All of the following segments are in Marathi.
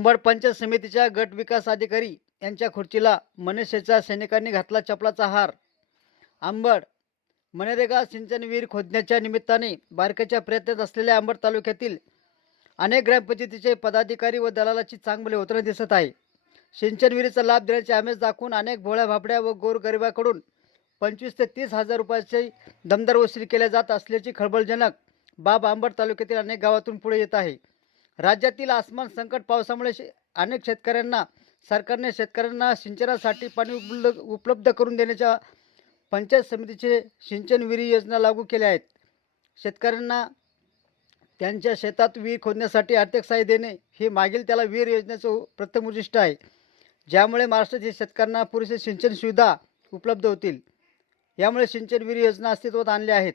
अंबड पंचायत समितीच्या गट विकास अधिकारी यांच्या खुर्चीला मनसेच्या सैनिकांनी घातला चपलाचा हार. आंबड मनरेगा सिंचन विहीर खोदण्याच्या निमित्ताने बारकेच्या प्रयत्नात असलेल्या अंबड तालुक्यातील अनेक ग्रामपंचायतीचे पदाधिकारी व दलालाची चांगले होताना दिसत आहे. सिंचन विहिरीचा लाभ देण्याचे आमेज दाखवून अनेक भोळ्या भाबड्या व गोरगरिबाकडून पंचवीस ते तीस हजार रुपयाचे दमदार वसूल केल्या जात असल्याची खळबळजनक बाब आंबड तालुक्यातील अनेक गावातून पुढे येत आहे. राज्यातील आसमान संकट पावसामुळे शे- अनेक शेतकऱ्यांना सरकारने शेतकऱ्यांना सिंचनासाठी पाणी उपलब्ध उपलब्ध करून देण्याच्या पंचायत समितीचे सिंचन विहिरी योजना लागू केल्या आहेत. शेतकऱ्यांना त्यांच्या शेतात विहीर खोदण्यासाठी आर्थिक सहाय्य देणे हे मागील त्याला विहीर योजनेचं प्रथम उद्दिष्ट आहे. ज्यामुळे महाराष्ट्रातील शेतकऱ्यांना पुरेसे सिंचन सुविधा उपलब्ध होतील. यामुळे सिंचन विहीर योजना अस्तित्वात आणल्या आहेत.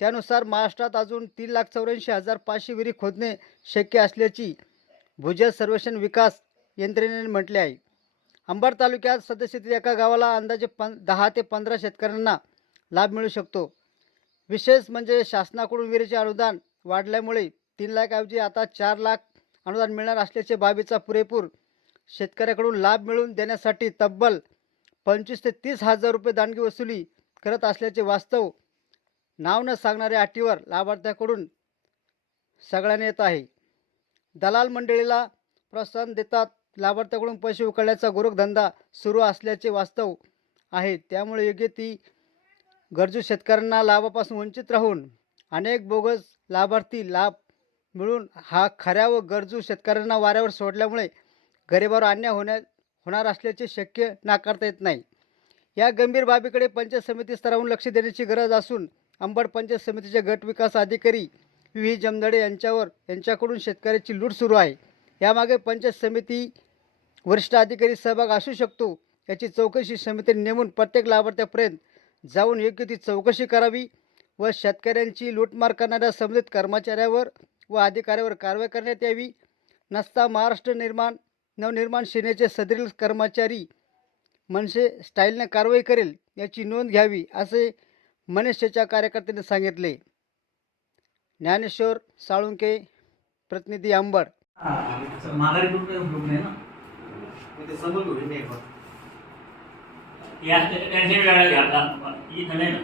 त्यानुसार महाराष्ट्रात अजून तीन लाख चौऱ्याऐंशी हजार पाचशे विहिरी खोदणे शक्य असल्याची भूजल सर्वेक्षण विकास यंत्रणेने म्हटले आहे. अंबड तालुक्यात सदस्यतील एका गावाला अंदाजे पं दहा ते पंधरा शेतकऱ्यांना लाभ मिळू शकतो. विशेष म्हणजे शासनाकडून विहिरीचे अनुदान वाढल्यामुळे तीन लाखऐवजी आता चार लाख अनुदान मिळणार असल्याचे बाबीचा पुरेपूर शेतकऱ्याकडून लाभ मिळवून देण्यासाठी तब्बल पंचवीस ते तीस हजार रुपये दानगी वसुली करत असल्याचे वास्तव नाव न सांगणाऱ्या अटीवर लाभार्थ्याकडून सगळ्यांना येत आहे. दलाल मंडळीला प्रोत्साहन देतात. लाभार्थ्याकडून पैसे उकळण्याचा गोरखधंदा सुरू असल्याचे वास्तव आहे. त्यामुळे योग्य ती गरजू शेतकऱ्यांना लाभापासून वंचित राहून अनेक बोगस लाभार्थी लाभ मिळून हा खऱ्या व गरजू शेतकऱ्यांना वाऱ्यावर सोडल्यामुळे गरिबावर अन्याय होण्या होणार असल्याचे शक्य नाकारता येत नाही. या गंभीर बाबीकडे पंचायत समिती स्तरावरून लक्ष देण्याची गरज असून अंबड पंचायत समितीचे गट विकास अधिकारी व्ही. जमदडे यांच्यावर यांच्याकडून शेतकऱ्याची लूट सुरू आहे. यामागे पंचायत समिती वरिष्ठ अधिकारी सहभाग असू शकतो. याची चौकशी समिती नेमून प्रत्येक लाभार्थ्यापर्यंत जाऊन योग्य ती चौकशी करावी व शेतकऱ्यांची लूटमार करणाऱ्या संबंधित कर्मचाऱ्यावर व अधिकाऱ्यावर कारवाई करण्यात यावी. नसता महाराष्ट्र निर्माण नवनिर्माण सेनेचे सदरील कर्मचारी मनसे स्टाईलने कारवाई करेल याची नोंद घ्यावी असे मनसेच्या कार्यकर्त्यांनी सांगितले. ज्ञानेश्वर साळुंके प्रतिनिधी अंबड. माघारी करून काही उपयोग नाही ना. ते समोर घेऊन नाही बघ. या टेन्शन वेळा घ्या आता इथं नाही ना.